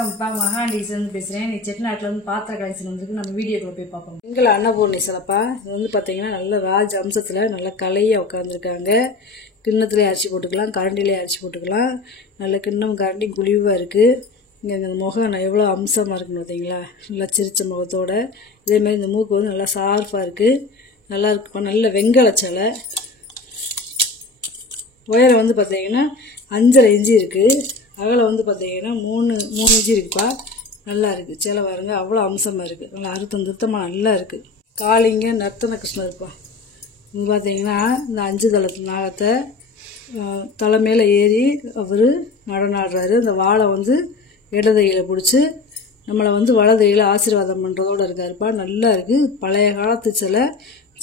வணக்கம்ப்பா, மகாண்டீஸ்லேருந்து பேசுகிறேன். நீ செட்டிநாட்டிலேருந்து பாத்திர கலெக்ஷன் வந்துருக்கு. நம்ம வீடியோக்குள்ள போய் பார்ப்போம். எங்களை அன்னபூர்ணி சிலப்பா இது வந்து பார்த்தீங்கன்னா நல்ல ராஜ அம்சத்தில் நல்ல கலையாக உட்காந்துருக்காங்க. கிண்ணத்துலேயே அரிசி போட்டுக்கலாம், கரண்டிலேயே அரிசி போட்டுக்கலாம். நல்ல கிண்ணம் கரண்டி குழிவாக இருக்குது. இங்கே இந்த முகம் எவ்வளோ அம்சமாக இருக்குன்னு பார்த்தீங்களா, நல்லா சிரித்த முகத்தோட. இதேமாதிரி இந்த மூக்கு வந்து நல்லா சார்ஃபாக இருக்குது, நல்லா இருக்குப்பா. நல்ல வெங்கல சிலை. உயரம் வந்து பார்த்தீங்கன்னா 5.5 இன்ச்சு இருக்குது. அகலை வந்து பார்த்தீங்கன்னா 3 இன்ச்சு இருக்குப்பா. நல்லா இருக்குது சிலை பாருங்க, அவ்வளோ அம்சமாக இருக்குது. நல்லா அறுத்தம் திருத்தமாக நல்லா இருக்குது. காளிங்க நர்த்தன கிருஷ்ணருப்பா. இது பார்த்தீங்கன்னா இந்த 5 தளத்து நாகத்தை தலைமையில் ஏறி அவர் நடனாடுறாரு. அந்த வாழை வந்து இடதையில் பிடிச்சி நம்மளை வந்து வலதையில் ஆசீர்வாதம் பண்ணுறதோடு இருக்காருப்பா. நல்லா இருக்குது. பழைய காலத்து சிலை,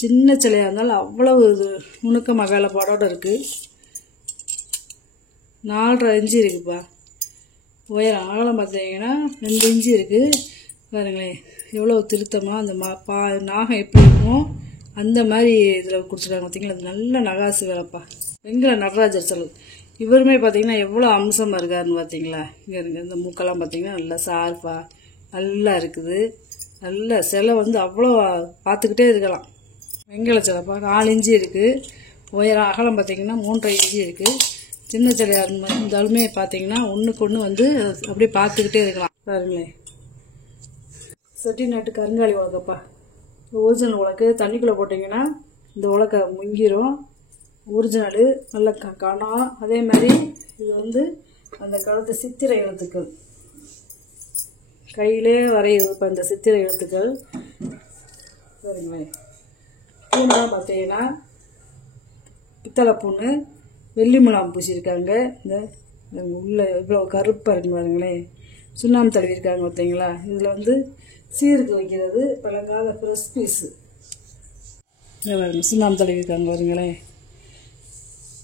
சின்ன சிலையாக இருந்தாலும் அவ்வளவு இது நுணுக்க வேலைப்பாடோடு இருக்குது. 4.5 இன்ச்சு இருக்குப்பா. உயரம் அகலம் பார்த்தீங்கன்னா 2 இன்ச்சு இருக்குது. பாருங்களேன் எவ்வளோ திருத்தமாக அந்த நாகம் எப்படி இருக்குமோ அந்த மாதிரி இதில் கொடுத்துருக்காங்க பார்த்தீங்களா. அது நல்ல நகாசு வேலைப்பா. வெங்கல நடராஜர் சிலை. இவருமே பார்த்தீங்கன்னா எவ்வளோ அம்சமாக இருக்காருன்னு பார்த்தீங்களா. இங்கே இருக்குது இந்த மூக்கெல்லாம் பார்த்தீங்கன்னா நல்லா சார்பாக நல்லா இருக்குது. நல்ல சிலை வந்து அவ்வளோ பார்த்துக்கிட்டே இருக்கலாம். வெங்கல சிலைப்பா. 4 இன்ச்சு இருக்குது. உயரம் அகலம் பார்த்தீங்கன்னா 3.5 இன்ச்சு இருக்குது. சின்ன சிலையாக இருந்தாலுமே பார்த்தீங்கன்னா ஒன்றுக்கு ஒன்று வந்து அப்படியே பார்த்துக்கிட்டே இருக்கலாம். பாருங்களேன் செட்டிநாட்டு கருங்காலி உலக்கப்பா. ஒரிஜினல் உலக்கு. தண்ணிக்குள்ளே போட்டிங்கன்னா இந்த உலக்கை முங்கிரும். ஒரிஜினலு நல்ல கணம். அதே மாதிரி இது வந்து அந்த காலத்து சித்திரை எழுத்துக்கள் கையிலே வரையுது இப்போ இந்த சித்திரை எழுத்துக்கள். பாருங்களேன் பூனெலாம் பார்த்தீங்கன்னா பித்தளை பூன்னு வெள்ளி முலாம் பூசியிருக்காங்க. இந்த உள்ள இவ்வளோ கருப்பாக இருக்கு பாருங்களேன். சுண்ணாம்பு தடவிருக்காங்க பார்த்தீங்களா. இதில் வந்து சீருக்கு வைக்கிறது பழங்கால ஃப்ரெஷ் பீஸு. சுண்ணாம்பு தடவிருக்காங்க பாருங்களேன்.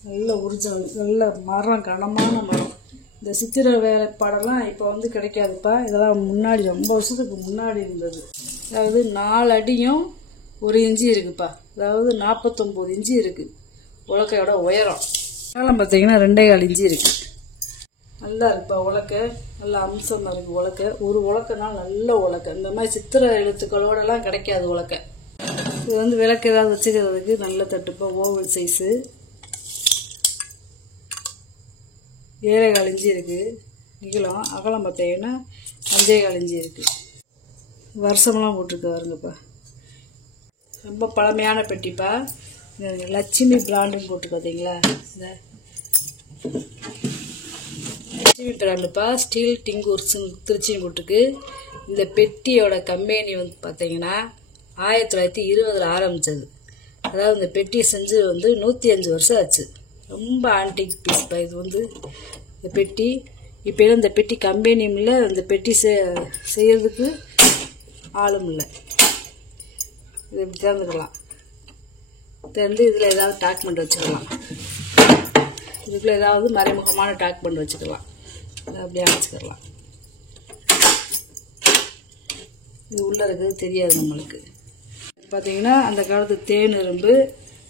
நல்ல ஒரிஜினல், நல்ல மரம், கனமான மரம். இந்த சித்திரை வேலைப்பாடெல்லாம் இப்போ வந்து கிடைக்காதுப்பா. இதெல்லாம் முன்னாடி ரொம்ப வருஷத்துக்கு முன்னாடி இருந்தது. அதாவது 4 அடியும் 1 இன்ச்சு இருக்குப்பா. அதாவது 49 இன்ச்சு இருக்குது உலக்கையோட உயரம். அகலம் பார்த்தீங்கன்னா 2.25 இன்ச்சு இருக்குது. நல்லா இருக்குப்பா உலக்கை. நல்ல அம்சமாக இருக்குது உலக்கை. ஒரு உலக்கைனா நல்ல உலக்கை. இந்த மாதிரி சித்திரை எழுத்துக்களோடலாம் கிடைக்காது உலக்கை. இது வந்து விளக்கு ஏதாவது வச்சுக்கிறதுக்கு நல்ல தட்டுப்பா. Oval size. 7.25 இன்ச்சு இருக்குது நீளம். அகலம் பார்த்தீங்கன்னா 5.25 இன்ச்சு இருக்குது. வருஷமெல்லாம் போட்டிருக்கு பாருங்கப்பா. ரொம்ப பழமையான பெட்டிப்பா. லட்சுமி பிராண்டுன்னு போட்டு பார்த்தீங்களா. இந்த லட்சுமி பிராண்டுப்பா. ஸ்டீல் டிங்கூர்ஸ் திருச்சியும் போட்டிருக்கு. இந்த பெட்டியோட கம்பெனி வந்து பார்த்தீங்கன்னா 1920 ஆரம்பித்தது. அதாவது இந்த பெட்டியை செஞ்சு வந்து 105 வருஷம் ஆச்சு. ரொம்ப ஆன்டிக் பீஸ்ப்பா. இது வந்து இந்த பெட்டி இப்போ இந்த பெட்டி கம்பெனியும் இல்லை, இந்த பெட்டி செய்யறதுக்கு ஆளும் இல்லை. இது இப்படி திறந்துக்கலாம். திறந்து இதில் ஏதாவது டாக்குமெண்ட் வச்சுக்கலாம். இதுக்குள்ளே ஏதாவது மறைமுகமான டாக்குமெண்ட் வச்சுக்கலாம். அதை அப்படியே அடைச்சிக்கலாம். இது உள்ளே இருக்கிறது தெரியாது நம்மளுக்கு. பார்த்தீங்கன்னா அந்த காலத்து தேன் இரும்பு.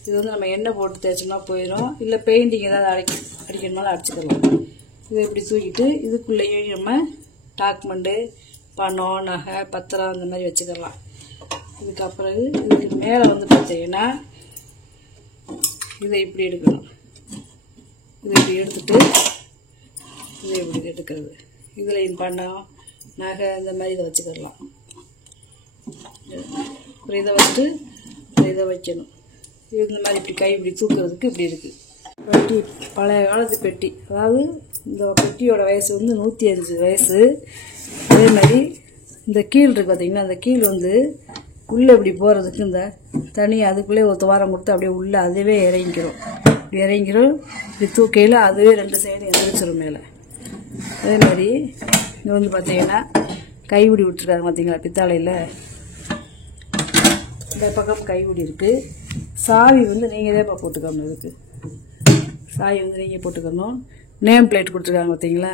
இது வந்து நம்ம எண்ணெய் போட்டு தேய்ச்சோம்னா போயிடும். இல்லை பெயிண்டிங் ஏதாவது அடிக்கணுமாலும் அடிச்சுக்கலாம். இதை இப்படி தூக்கிட்டு இதுக்குள்ளேயே நம்ம டாக்குமெண்ட்டு, பணம், நகை, பத்திரம் அந்த மாதிரி வச்சுக்கலாம். இதுக்கப்புறம் இதுக்கு மேலே வந்து பார்த்தீங்கன்னா இதை இப்படி எடுக்கணும். இதை இப்படி எடுத்துட்டு இதை இப்படி எடுக்கிறது. இதில் பணம், நகை இந்த மாதிரி இதை வச்சுக்கலாம். அப்புறம் இதை வச்சுட்டு இதை வைக்கணும். இந்த மாதிரி இப்படி கை இப்படி தூக்குறதுக்கு இப்படி இருக்குது பெட்டி. பழைய காலத்து பெட்டி. அதாவது இந்த பெட்டியோட வயசு வந்து 105 வயசு. அதே மாதிரி இந்த கீழ் இருக்குது பார்த்தீங்கன்னா, அந்த கீழ் வந்து உள்ளே இப்படி போகிறதுக்கு இந்த தனி அதுக்குள்ளே ஒரு துவாரம் கொடுத்து அப்படியே உள்ளே அதுவே இறங்கிக்கிறோம். இப்படி இறங்கிக்கிறோம். இப்படி தூக்கையில் அதுவே 2 சைடு எந்திரிச்சிடும் மேலே. அதே மாதிரி இங்கே வந்து பார்த்தீங்கன்னா கைவிடி விட்டுருக்காங்க பார்த்தீங்களா பித்தாளையில். இந்த பக்கம் கைவிடி இருக்குது. சாவி வந்து நீங்கள் தான் போட்டுக்கணும். இதுக்கு சாவி வந்து நீங்கள் போட்டுக்கணும். நேம் பிளேட் கொடுத்துருக்காங்க பார்த்தீங்களா.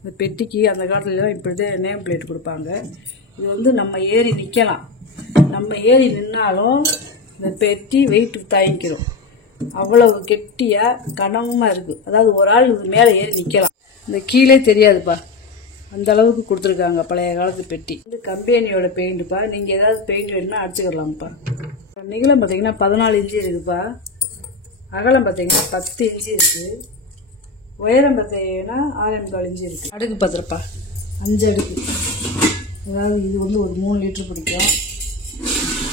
இந்த பெட்டிக்கு அந்த காலத்துலலாம் இப்படி தான் நேம் பிளேட் கொடுப்பாங்க. இது வந்து நம்ம ஏறி நிற்கலாம். நம்ம ஏறி நின்னாலும் இந்த பெட்டி வெயிட்டு தாங்கிக்கிறோம். அவ்வளவு கெட்டியாக கனமாக இருக்குது. அதாவது ஒரு ஆள் இது மேலே ஏறி நிற்கலாம். இந்த கீழே தெரியாதுப்பா. அந்த அளவுக்கு கொடுத்துருக்காங்க பழைய காலத்து பெட்டி. இது கம்பெனியோட பெயிண்ட்டுப்பா. நீங்கள் ஏதாவது பெயிண்ட் வேணும்னா அடிச்சுக்கலாம்ப்பா. நீளம் பார்த்தீங்கன்னா 14 இன்ச்சு இருக்குப்பா. அகலம் பார்த்தீங்கன்னா 10 இன்ச்சு இருக்குது. உயரம் பார்த்தீங்கன்னா 6.25 இன்ச்சு இருக்குது. அடுக்கு பார்த்துருப்பா 5 அடுக்கு. அதாவது இது வந்து ஒரு 3 லிட்டர் பிடிக்கும்.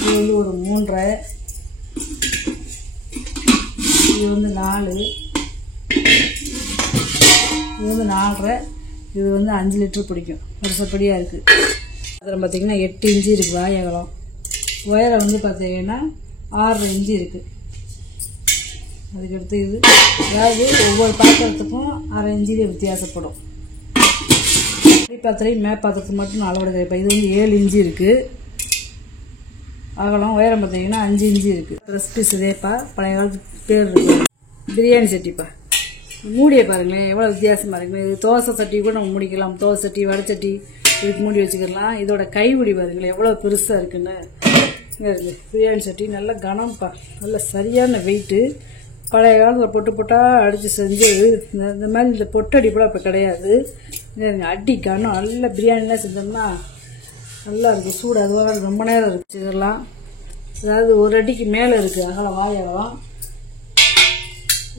இது வந்து ஒரு 3.5. இது வந்து 4. இது வந்து 4.5. இது வந்து 5 லிட்டர் பிடிக்கும். வருஷப்படியாக இருக்குது. அதில் பார்த்திங்கன்னா 8 இன்ச்சு இருக்குது வாய் அகலம். உயரம் வந்து பார்த்திங்கன்னா 6.5 இன்ச்சு இருக்குது. அதுக்கடுத்து இது அதாவது ஒவ்வொரு பாத்திரத்துக்கும் 1/2 இன்ச்சிலே வித்தியாசப்படும். பாத்திரம் மேப்பாத்திரத்துக்கு மட்டும் நான் அளவு கிடையாது. இது வந்து 7 இன்ச்சு இருக்குது அகலம். உயரம் பார்த்தீங்கன்னா 5 இன்ச்சு இருக்குது. ரெசிபிஸ் இதேப்பா. பழைய காலத்து பேர் இருக்குது. பிரியாணி சட்டிப்பா. மூடியை பாருங்களேன் எவ்வளோ வித்தியாசமாக இருக்குங்க. இது தோசை சட்டி கூட நம்ம முடிக்கலாம். தோசை சட்டி, வடை சட்டி இதுக்கு மூடி வச்சுக்கலாம். இதோட கைப்பிடி பாருங்களேன் எவ்வளோ பெருசாக இருக்குன்னு. இங்கே இருக்குது பிரியாணி சட்டி. நல்ல கனம்ப்பா. நல்ல சரியான வெயிட்டு. பழைய காலத்தில் பொட்டு பொட்டாக அடித்து செஞ்சு இந்த மாதிரி இந்த பொட்டடி கூட இப்போ கிடையாது. அடி கனம். நல்ல பிரியாணிலாம் செஞ்சோம்னா நல்லா இருக்குது. சூடு அதுவாக ரொம்ப நேரம் இருக்குது. இதெல்லாம் அதாவது 1 அடிக்கு மேலே இருக்குது அகலம் வாய் அகலம்.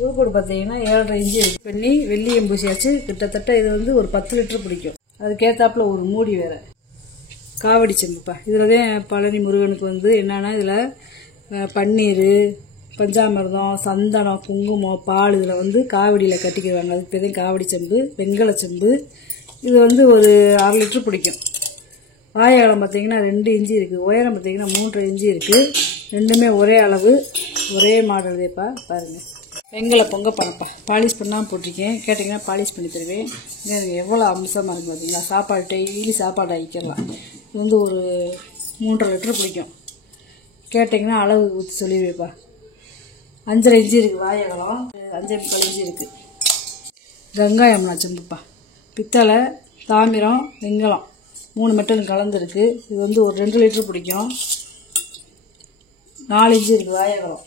ஊருக்கூடு பார்த்தீங்கன்னா 7.5 இன்ச்சு பண்ணி வெள்ளியம் பூசியாச்சு. கிட்டத்தட்ட இது வந்து ஒரு 10 லிட்டர் பிடிக்கும். அதுக்கேற்றாப்புல ஒரு மூடி வேறு. காவடி செம்புப்பா. இதில் தான் பழனி முருகனுக்கு வந்து என்னென்னா இதில் பன்னீர், பஞ்சாமிர்தம், சந்தனம், குங்குமம், பால் இதில் வந்து காவடியில் கட்டிக்கிறாங்க. அதுக்கு பேர் தான் காவடி செம்பு. வெண்கல செம்பு. இது வந்து ஒரு 1/2 லிட்டர் பிடிக்கும். வாய் அகலம் பார்த்தீங்கன்னா 2 இன்ச்சு இருக்குது. உயரம் பார்த்தீங்கன்னா 3.5 இன்ச்சு இருக்குது. ரெண்டுமே ஒரே அளவு, ஒரே மாடல் தேப்பா. பாருங்கள் வெண்கல பொங்க பணப்பா. பாலிஷ் பண்ணாமல் போட்டிருக்கேன். கேட்டிங்கன்னா பாலிஷ் பண்ணி தருவேன். எவ்வளோ அம்சமாக இருக்குது பார்த்தீங்களா. சாப்பாடு டெய்லி சாப்பாடு ஆகிக்கலாம். இது வந்து ஒரு 3.5 லிட்டர் பிடிக்கும். கேட்டிங்கன்னா அளவு ஊற்றி சொல்லிடுவேப்பா. 5.5 இன்ச்சு இருக்குது வாய் அகலம். 5.25 இன்ச்சு இருக்குது. வெங்காயம் செம்புப்பா. பித்தளை, தாமிரம், வெங்கலம் 3 மெட்டல் கலந்துருக்கு. இது வந்து ஒரு 2 லிட்டர் பிடிக்கும். 4 இன்ச்சு இருக்குது வாய் அகலம்.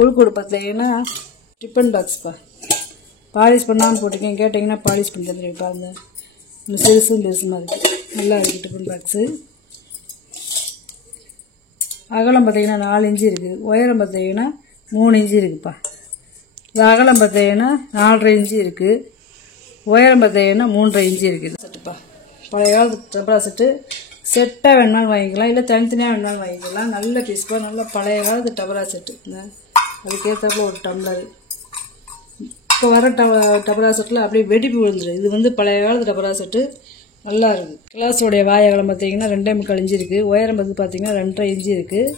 உள்கூடு பார்த்தீங்கன்னா டிஃபன் பாக்ஸ்ப்பா. பாலிஷ் பண்ணாமல் போட்டிருக்கேன். கேட்டிங்கன்னா பாலிஷ் பண்ணி தந்துருப்பா. அந்த இன்னும் சிறுசும் பெருசுமாக இருக்குது. நல்லா இருக்குது டிஃபன் பாக்ஸு. அகலம் பார்த்தீங்கன்னா 4 இன்ச்சு இருக்குது. உயரம் பார்த்தீங்கன்னா 3 இன்ச்சு இருக்குதுப்பா. இது அகலம் பார்த்தீங்கன்னா 4.5 இன்ச்சு இருக்குது. உயரம் பார்த்தீங்கன்னா 3.5 இன்ச்சு இருக்குது. செட்டுப்பா. பழைய காலத்து டபரா செட்டு. செட்டாக வேணாலும் வாங்கிக்கலாம், இல்லை தனித்தனியாக வேணாலும் வாங்கிக்கலாம். நல்ல பீஸ்ப்பா. நல்லா பழைய காலத்து டபரா செட்டு. அதுக்கேற்றாப்புல ஒரு டம்ளர். இப்போ வர டபரா செட்டில் அப்படியே வெடிப்பு விழுந்துடும். இது வந்து பழைய காலத்து டபரா செட்டு. நல்லா இருக்குது. கிளாஸோடைய வாய் அகலம் பார்த்தீங்கன்னா 2.25 இன்ச்சு இருக்குது. உயரம் வந்து பார்த்தீங்கன்னா 2.5 இன்ச்சு இருக்குது.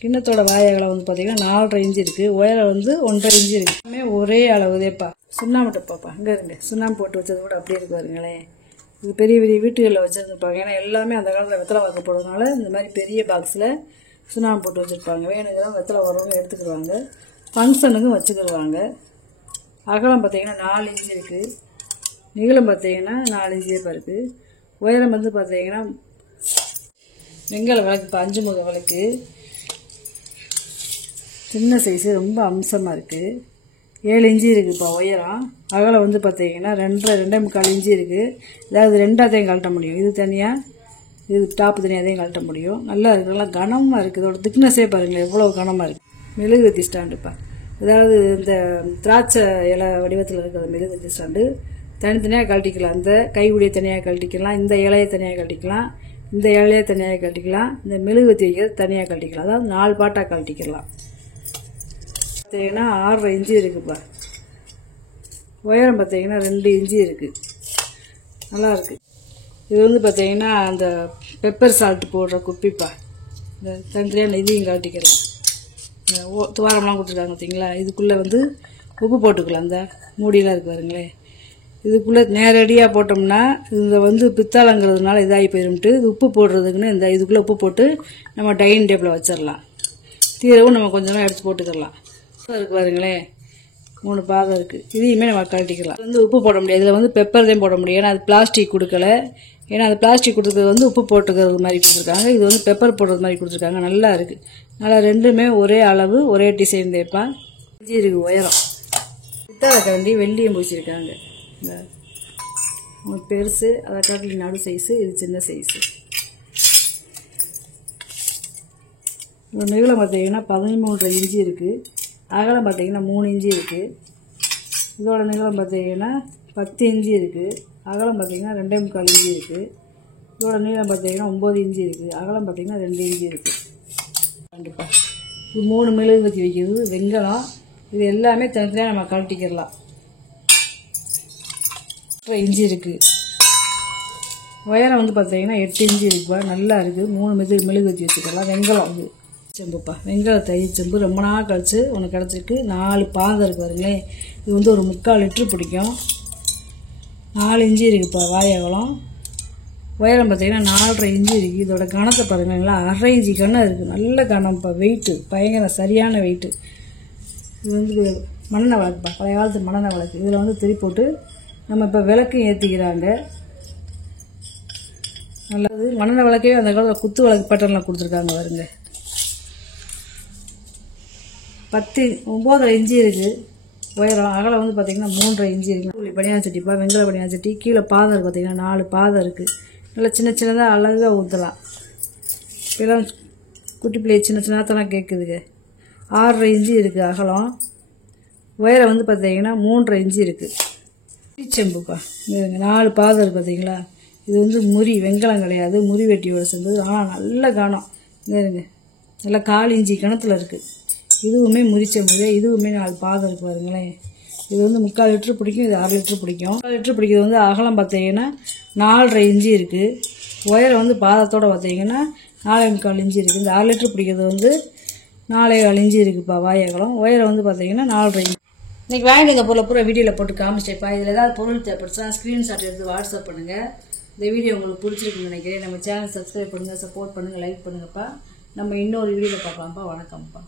கிண்ணத்தோட வாய் அகலம் வந்து பார்த்தீங்கன்னா 4.5 இன்ச்சு இருக்குது. உயரம் வந்து 1.5 இன்ச்சு இருக்குது. ஒரே அளவுதேப்பா. சுண்ணாம்பு டப்பாப்பா. இங்கே இருங்க. சுண்ணாம்பு போட்டு வச்சது கூட அப்படியே இருக்கு பாருங்களேன். இது பெரிய பெரிய வீட்டுகளில் வச்சுருந்துருப்பாங்க. ஏன்னா எல்லாமே அந்த காலத்தில் வெத்தலை வாக்க போடுறதுனால இந்த மாதிரி பெரிய பாக்ஸில் சுண்ணாம்பு போட்டு வச்சுருப்பாங்க. வேணுங்கிறத வெத்தலை வரவங்க எடுத்துக்கிடுவாங்க. ஃபங்க்ஷனுக்கும் வச்சுக்கிடுவாங்க. அகலம் பார்த்தீங்கன்னா 4 இன்ச்சு இருக்குது. நீளம் பார்த்தீங்கன்னா 4 இன்ச்சு இருக்குது. உயரம் வந்து பார்த்தீங்கன்னா வெங்கல விளக்கு. இப்போ 5 முக விளக்கு. சின்ன சைஸு. ரொம்ப அம்சமாக இருக்குது. 7 இன்ச்சு இருக்குதுப்பா உயரம். அகலம் வந்து பார்த்தீங்கன்னா 2.25 இன்ச்சு இருக்குது. அதாவது 2ஆத்தையும் கழட்ட முடியும். இது தனியாக, இது டாப்பு தனியாக அதையும் கழட்ட முடியும். நல்லா இருக்குது. நல்லா கனமாக இருக்குது. இதோட திக்னஸே பாருங்களேன் எவ்வளோ கனமாக இருக்குது. மெழுகுவத்தி ஸ்டாண்டுப்பா. அதாவது இந்த திராட்சை இலை வடிவத்தில் இருக்கிற மெழுகுவத்தி ஸ்டாண்டு. தனித்தனியாக கழட்டிக்கலாம். இந்த கைகுடியை தனியாக கழட்டிக்கலாம். இந்த இலையை தனியாக கழட்டிக்கலாம். இந்த இலையை தனியாக கழட்டிக்கலாம். இந்த மெழுகுவத்தி வைக்கிறது தனியாக கழட்டிக்கலாம். அதாவது 4 பாட்டாக கழட்டிக்கலாம். பார்த்தீங்கன்னா 6.5 இன்ச்சு இருக்குப்பா. உயரம் பார்த்தீங்கன்னா 2 இன்ச்சு இருக்குது. நல்லா இருக்குது. இது வந்து பார்த்தீங்கன்னா அந்த பெப்பர் சால்ட் போடுற குப்பிப்பா. இந்த தனித்தனியாக இதையும் கழட்டிக்கலாம். துவாரம்லாம் கொடுத்துருக்காங்க பார்த்தீங்களா. இதுக்குள்ளே வந்து உப்பு போட்டுக்கலாம். அந்த மூடியெலாம் இருக்குது பாருங்களேன். இதுக்குள்ளே நேரடியாக போட்டோம்னா இந்த வந்து பித்தாளங்கிறதுனால இதாகி போயிடும்ட்டு இது உப்பு போடுறதுக்குன்னு இந்த இதுக்குள்ளே உப்பு போட்டு நம்ம டைனிங் டேபிளில் வச்சிடலாம். தீரவும் நம்ம கொஞ்சமாக எடுத்து போட்டுக்கலாம். இருக்குது பாருங்களேன். 3 பாகம் இருக்குது. இதையுமே நம்ம கழட்டிக்கலாம். வந்து உப்பு போட முடியாது. இதில் வந்து பெப்பர் தான் போட முடியும். ஏன்னா அது பிளாஸ்டிக் கொடுக்கல. ஏன்னா அது பிளாஸ்டிக் கொடுக்குறது வந்து உப்பு போட்டுக்கிறது மாதிரி கொடுத்துருக்காங்க. இது வந்து பெப்பர் போடுறது மாதிரி கொடுத்துருக்காங்க. நல்லா இருக்குது. நல்லா ரெண்டுமே ஒரே அளவு, ஒரே டிசைன் தேப்பா. இன்ச்சு இருக்குது உயரம். பித்தாளை கரண்டி வெள்ளியம் பூசியிருக்காங்க. இந்த பெருசு, அதை காட்டி நடு சைஸு, இது சின்ன சைஸு. இந்த நீளம் பார்த்தீங்கன்னா 13.5 இன்ச்சு இருக்குது. அகலம் பார்த்தீங்கன்னா 3 இன்ச்சு இருக்குது. இதோட நீளம் பார்த்தீங்கன்னா 10 இன்ச்சு இருக்குது. அகலம் பார்த்தீங்கன்னா 2.25 இன்ச்சு இருக்குது. இதோட நீளம் பார்த்தீங்கன்னா 9 இன்ச்சு இருக்குது. அகலம் பார்த்தீங்கன்னா 2 இன்ச்சு இருக்குது. கண்டிப்பாக இது 3 மெழுகுவர்த்தி வைக்கிறது வெங்கலம். இது எல்லாமே தனித்தனியாக நம்ம கழட்டிக்கிடலாம். 8 இன்ச்சு இருக்குது. உயரம் வந்து பார்த்தீங்கன்னா 8 இன்ச்சு இருக்குப்பா. நல்லா இருக்குது. 3 மெழுகுவர்த்தி வச்சுக்கலாம். வெங்கலம் இது செம்புப்பா. வெங்கல தயிர் செம்பு ரொம்ப நாள் கழிச்சு உனக்கு கிடச்சிருக்கு. 4 பாதம் இருக்குது பாருங்களேன். இது வந்து ஒரு 3/4 லிட்டர் பிடிக்கும். 4 இன்ச்சு இருக்குப்பா வாய் அகலம். உயரம் பார்த்தீங்கன்னா 4.5 இன்ச்சு இருக்குது. இதோட கணத்தை பாருங்களா, 1/2 இன்ச்சு கணம் இருக்குது. நல்ல கணம்ப்பா. வெயிட்டு பயங்கர சரியான வெயிட்டு. இது வந்து மண்ணெண்ணெய் விளக்குப்பா. பழைய காலத்து மண்ணெண்ணெய் விளக்கு. இதில் வந்து திரி போட்டு நம்ம இப்போ விளக்கு ஏற்றிக்கிறாங்க. நல்லது. மண்ணெண்ணெய் விளக்கே அந்த காலத்தில் குத்து விளக்கு பேட்டர்னில் கொடுத்துருக்காங்க பாருங்க. 9.5 இன்ச்சு இருக்குது உயரம். அகலம் வந்து பார்த்தீங்கன்னா 3.5 இன்ச்சு இருக்குது. பனியான் சட்டிப்பா. வெங்கல பனியான் சட்டி. கீழே பாதம் இருக்குது பார்த்தீங்கன்னா 4 பாதம் இருக்குது. நல்லா சின்ன சின்னதாக அழகாக ஊற்றலாம். இப்போலாம் குட்டி பிள்ளைய சின்ன சின்னதெல்லாம் கேட்குதுங்க. 6.5 இன்ச்சு இருக்குது அகலம். உயரம் வந்து பார்த்தீங்கன்னா 3.5 இன்ச்சு இருக்குது. செம்புப்பா. இதுங்க 4 பாதம் இருக்குது பார்த்தீங்களா. இது வந்து முறி வெங்கலம் கிடையாது, முறி வெட்டியோட சேர்ந்தது. ஆனால் நல்ல கனம். இதுங்க நல்லா 1/4 இன்ச்சு கணத்தில் இருக்குது. இதுவுமே முறிச்செம்பு. இதுவுமே 4 பாதம் இருக்குது பாருங்களேன். இது வந்து 3/4 லிட்டர் பிடிக்கும். இது 1/2 லிட்டர் பிடிக்கும். 1/2 லிட்டர் பிடிக்கிறது வந்து அகலம் பார்த்தீங்கன்னா 4.5 இன்ச்சு இருக்குது. உயரம் வந்து பாதத்தோடு பார்த்தீங்கன்னா 4.25 இன்ச்சு இருக்குது. இந்த 1/2 லிட்டர் பிடிக்கிறது வந்து 4.25 இன்ச்சு இருக்குப்பா வாய் அகலம். உயரம் வந்து பார்த்தீங்கன்னா 4.5 இன்ச்சு. இன்றைக்கி வாங்கிட்டு பொருளை பூரா வீடியோவில் போட்டு காமிச்சிட்டேப்பா. இதில் ஏதாவது பொருள் தேவைப்படுச்சா ஸ்க்ரீன்ஷாட் எடுத்து வாட்ஸ்அப் பண்ணுங்கள். இந்த வீடியோ உங்களுக்கு பிடிச்சிருக்குன்னு நினைக்கிறேன். நம்ம சேனல் சப்ஸ்கிரைப் பண்ணுங்கள், சப்போர்ட் பண்ணுங்கள், லைக் பண்ணுங்கப்பா. நம்ம இன்னொரு வீடியோவில் பார்க்கலாம்ப்பா. வணக்கம்ப்பா.